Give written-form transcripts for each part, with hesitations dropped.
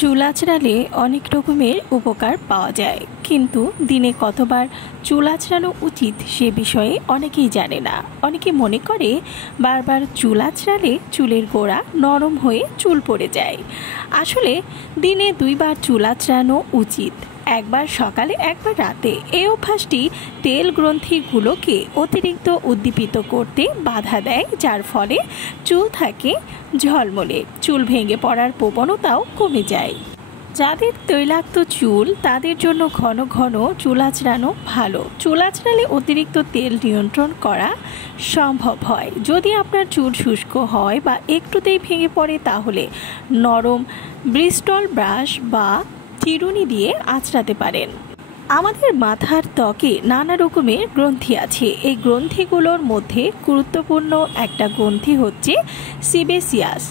চুল আঁচড়ালে অনেক রকমের উপকার পাওয়া যায়, কিন্তু দিনে কতবার চুল আঁচড়ানো উচিত সে বিষয়ে অনেকেই জানে না। অনেকে মনে করে বারবার চুল আঁচড়ালে চুলের গোড়া নরম হয়ে চুল পড়ে যায়। আসলে দিনে 2বার চুল আঁচড়ানো উচিত, একবার সকালে একবার রাতে। এই অভ্যাসটি তেল গ্রন্থিগুলোকে অতিরিক্ত উদ্দীপিত করতে বাধা দেয়, যার ফলে চুল থাকে ঝলমলে, চুল ভেঙে পড়ার প্রবণতাও কমে যায়। যাদের তৈলাক্ত চুল তাদের জন্য ঘন ঘন চুল আঁচড়ানো ভালো। চুল আঁচড়ালে অতিরিক্ত তেল নিয়ন্ত্রণ করা সম্ভব হয়। যদি আপনার চুল শুষ্ক হয় বা একটুতেই ভেঙে পড়ে, তাহলে নরম ব্রিস্টল ব্রাশ বা চিরুনি দিয়ে আঁচড়াতে পারেন। আমাদের মাথার ত্বকে নানা রকমের গ্রন্থি আছে। এই গ্রন্থিগুলোর মধ্যে গুরুত্বপূর্ণ একটা গ্রন্থি হচ্ছে সিবেসিয়াস,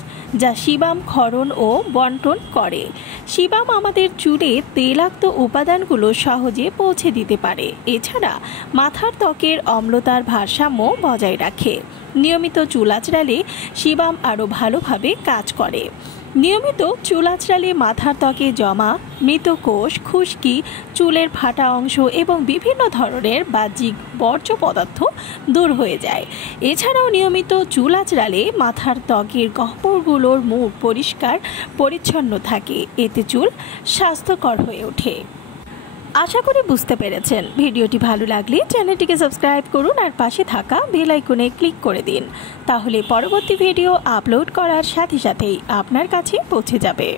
যা সিবাম ক্ষরণ ও বন্টন করে। সিবাম আমাদের চুলে তৈলাক্ত উপাদানগুলো সহজে পৌঁছে দিতে পারে। এছাড়া মাথার ত্বকের অম্লতার ভারসাম্য বজায় রাখে। নিয়মিত চুল আঁচড়ালে সিবাম আরও ভালোভাবে কাজ করে। নিয়মিত চুল আঁচড়ালে মাথার ত্বকে জমা মৃত কোষ, খুশকি, চুলের ফাটা অংশ এবং বিভিন্ন ধরনের বাহ্যিক বর্জ্য পদার্থ দূর হয়ে যায়। এছাড়াও নিয়মিত চুল আঁচড়ালে মাথার ত্বকের গহ্বরগুলোর মুখ পরিষ্কার পরিচ্ছন্ন থাকে। এতে চুল স্বাস্থ্যকর হয়ে ওঠে। আশা করি বুঝতে পেরেছেন। ভিডিওটি ভালো লাগলে চ্যানেলটিকে সাবস্ক্রাইব করুন আর পাশে থাকা বেল আইকনে ক্লিক করে দিন। তাহলে পরবর্তী ভিডিও আপলোড করার সাথে সাথেই আপনার কাছে পৌঁছে যাবে।